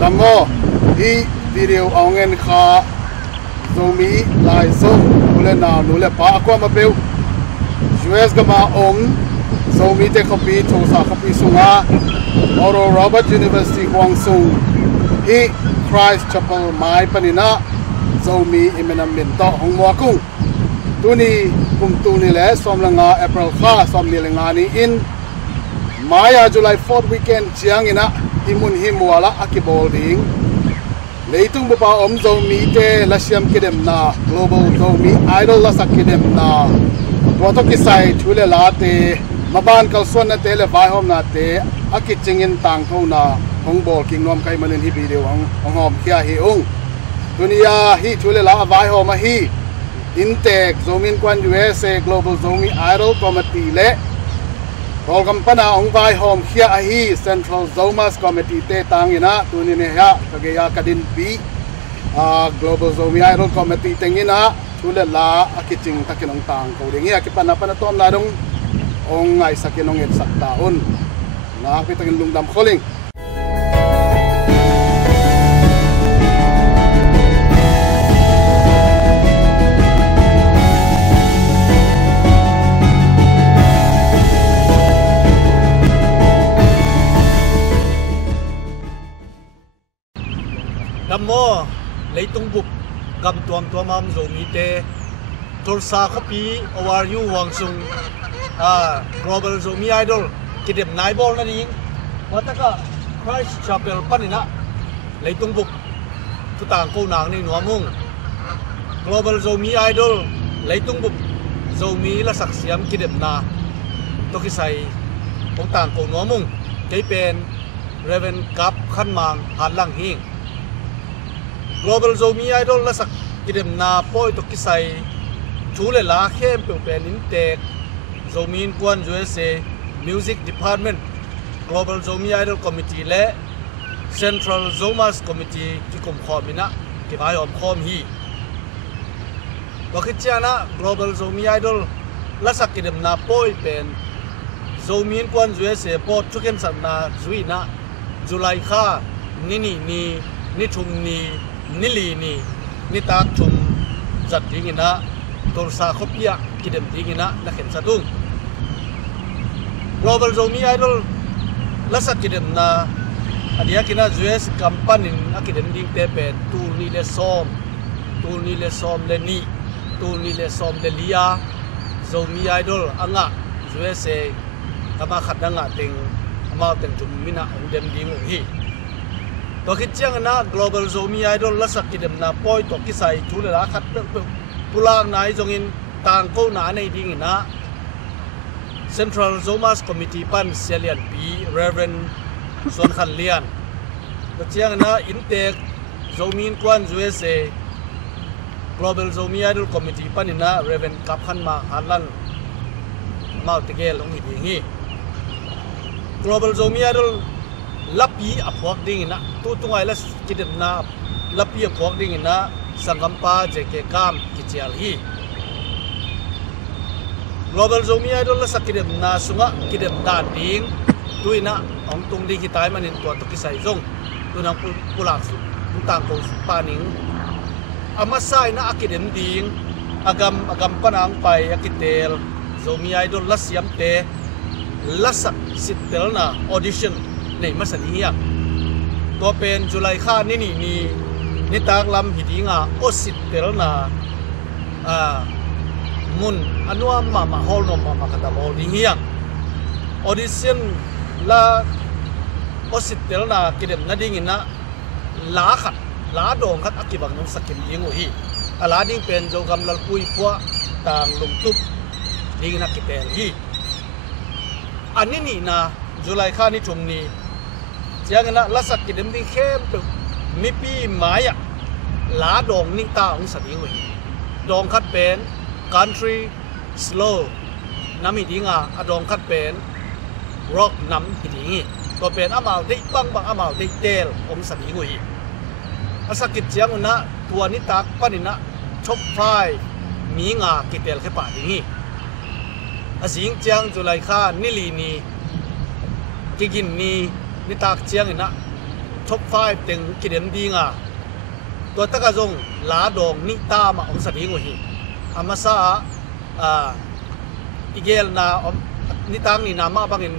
ดัมโมที่วิดีโอเอาเงินค่าโซมีลายส่งนูเลนานูเลป้าก็มาเบล US ก็มาโซมีเทคปีโทสาคปีสุงาออโรโรเบิร์ตยูนิเวอร์ซิตี้กวางซุงที่คริสต์ชัปเปิลไม้ปนินะโซมีอิมเนมินต์ต่อของมัวกุ้งตัวนี้กุมตัวนี้แหละสมลังงาเอพริลข้าสมเนียงงานี้อินมายาจุลัย4th weekend เชียงอินะฮิมุนฮิมัวละอักิบอลดิงเลยตุ้งบุปผาโซมีเตลัชยมคิดเดมนา global โซมีไอดอลลัสคิดเดมนาตัวทุกิไซชุเลลาเตมาบ้านกัลส่วนนั่นเตเลไฟหอมนาเตอักิจิงินต่างเท่านาของบอลกิงนอมไกมันนฮิบีเดียวของหอมเขียฮิองตัวนี้ฮิชุเลลาไฟหอมมาฮิอินเตกโซมินกวน USA global โซมีไอดอลคอมมิตี้เละพอกัมปนาองไฟหอมเขียฮิ Central Zomas Committee เตต่างยินะตัวนี้เนี่ยกะเกียกดินปีglobal โซมีไอดอลคอมมิตี้เต็งยินะชุเลลาอักิจิงตะกินองต่างเขาเรียกงี้กิปนาปนาต้อมนาดงองไงสักนองเอ็ดสักตาอุนนะไปตะกินลุงดำโคลิงดัมโมเลยตุงบุกกำตัวมัมโซมีเตทุลซาขปีอวาร์ยูวังซุงglobal โซมีไอดอลกิเดมนายบอลนั่นเองว่าแต่ก็คริสต์ชัปเปิลปันนี่นะเลยตุงบุกทุต่างกูนางในหนัวมุง global โซมีไอดอลเลยตุงบุกโซมีละสักเสียมกิเดมนาตกิไซของต่างกูหนัวมุงจะเป็นเรเวนกับขันมังหันลังหิงglobal โซมีไอดอลละสักกิเดมนาปอยตกิไซชูเลลาเข้มเป็นอินเตกโซมีนกวน USA Music Department Global Zomi Idol Committee และ Central Zomas Committee ที่กุมขอมินะเก็บไว้อมคอมฮีบอกคิดเจ้านะ Global Zomi Idol ละสักกิเดมนาปอยเป็นโซมีนกวน USA ปอดทุกเห็นสันนาจุยนะจุลัยค่านี่ชุมนี่ลีนี่ตากชุมจัดทิ้งนะตัวสาขบยากิเดมทิ้งนะนักเห็นสะดุ้ง global zomi idol ละสักกิเดมนะอันนี้กินะ US company อักกิเดมดิ้งเตเป็นตูนี่เลซ้อมเลนี่ตูนี่เลซ้อมเลลีย zomi idol อ่างะ USA ทำมาขัดดังอ่ะติงมาเต็งจุมมินะองเดมดิ้งฮีตัวคิดเจ้านะ global zomi idol ละสักกิเดมนะปอยตัวกิใส่ชูเลละขัดปุลางนายจงอินต่างกูนาในดิ้งนะCentral Zomas Committee ปันเซียเลียนปี Reverend ส่วนขันเลียนก็เชียงนะอินเตกโซมีนกวน USA Global Zomi Idol Committee ปันนี่นะ Reverend กับขันมาฮันลันมาติเกลลงอีกอย่างนี้ Global Zomi Idol ลับปีอพวกดิ่งนะตู้ตรงไอ้ละกิดนะลับปีอพวกดิ่งนะสังกัมปาเจเกกามกิจยาลฮี global zomi idol la sakidem na sunga kidem da ding tuina ong tung di kitai manin tua to kisai zong tunang pulak tang ko paning amasai na akidem ding agam panang pai akitel zomi idol la siam te la sak sitel na audition nei masaniya to pen julai kha ni tang lam hidinga o sitel na mun anua mama hol no mama kata hol dingiang audition la ositel na kidem na dingin na la dong khat akibang nong sakim dingo hi ala ding pen jogam lal pui pua tang lungtup ding na kitel hi anini na julai kha ni chumni chiang na la sak kidem ding khem pe mi pi maya la dong ning ta ong sa dingo hi dong khat pen country slow น้ำหิดิงอ่ะดองคัดเป็นร็อกน้ำหิดิงก็เป็นอามาได้บางอามาได้เตลองสันนิงุยอาศักกิจเจียงนะตัวนิตักปนินะชกไฟมีงากิเตลแค่ป่าดิงอาสิงเจียงจุไลค่านิลีนีกิกินนีนิตักเจียงนะช ท็อป5เต็งกิเดมดีงาตัวตะกะจงลาดองนิตามาองสถิงหิอามาซาอีเกลนานิตังนี่นามาบังอิน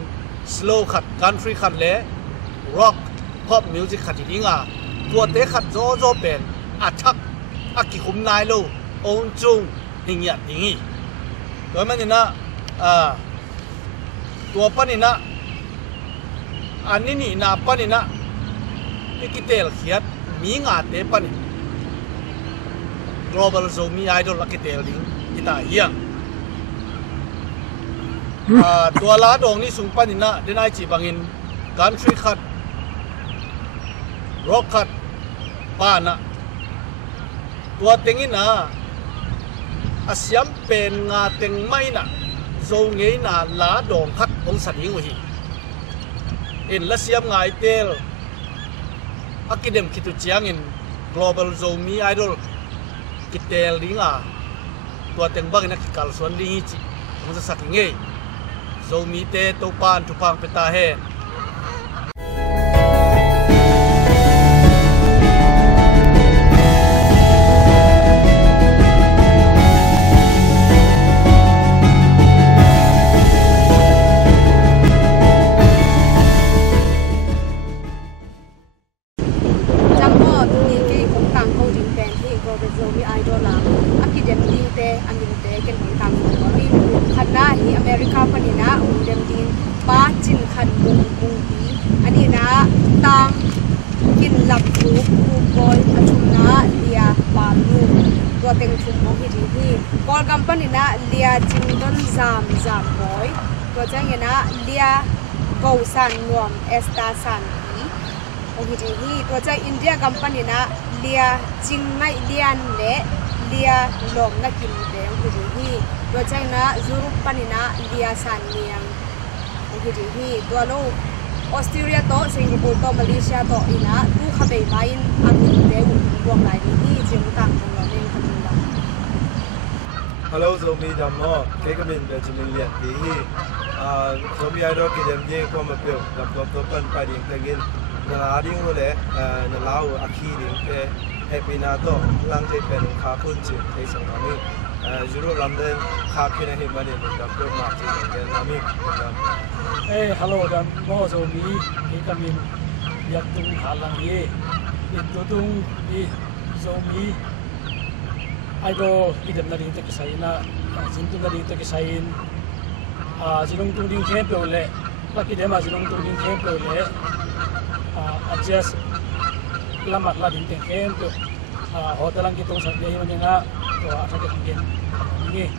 สโลว์ขัดคันทรีขัดเล่ร็อกพอปมิวสิกขัดดีงาตัวเตะขัดโจเป็นอัดทักอักกิคุมนายโลองจุงหิงยัดหิงตัวมันนี่นะตัวปนินะอันนี้นี่นาปนินะที่กิเตลเขียดมีงาเตปนิ global zombie idol กิเตลดิ้งกิตาเฮียงตัวลาดองนี่สุงปนินะเดนไอจีบังอินการทรีขัดร็อกขัดป้านะตัวเต็งอินะอาเซียมเป็นงาเต็งไม่นะโซเงยนาลาดองขัดองสันหิงวิอินละเซียมงายเตลอากิเดมคิดตุเจียงอิน global zombie idol กิเตลดิ้งตัวเต็งบังอินะกิกัลส่วนดิ้งจิมันจะสักยังไงzombie เตตัวปานทุพังเปตาเฮตัวจังยนะเลียโกสันรวมเอสตาสันอีโอเคที่ตัวจังอินเดียกัมปานีนะเลียจิงไงเลียนเละเลียลมนักกินเดงโอเคที่ตัวจังนะยูโรปานีนะเลียสันเนียงโอเคที่ตัวโลออสเตรเลียโตสิงคโปร์โตมาเลเซียโตอีนะตู้ขับไปไม้อังกฤษเดงรวมหลายที่เจียงต่างของเราเองครับHello, zombie damo. Kekamin Benjamin Lian. Zombie idol kidem ye ko mapil. Laptop pan pading tagin. Na ading ule na lau akhiring pe happy na to lang te pen kha kun chi te sang nami. Juro ramden kha pina hi mani laptop ma chi ke nami. Hey, hello dam mo zombie kekamin yak tung halang ye. Itu tung di zombie idol idem na dito kisain na sinto na dito kisain sinong tuling tempo le laki dema sinong tuling tempo le adjust lamat la dito tempo hotelan kitong sa diyan nga to asa ka kin ni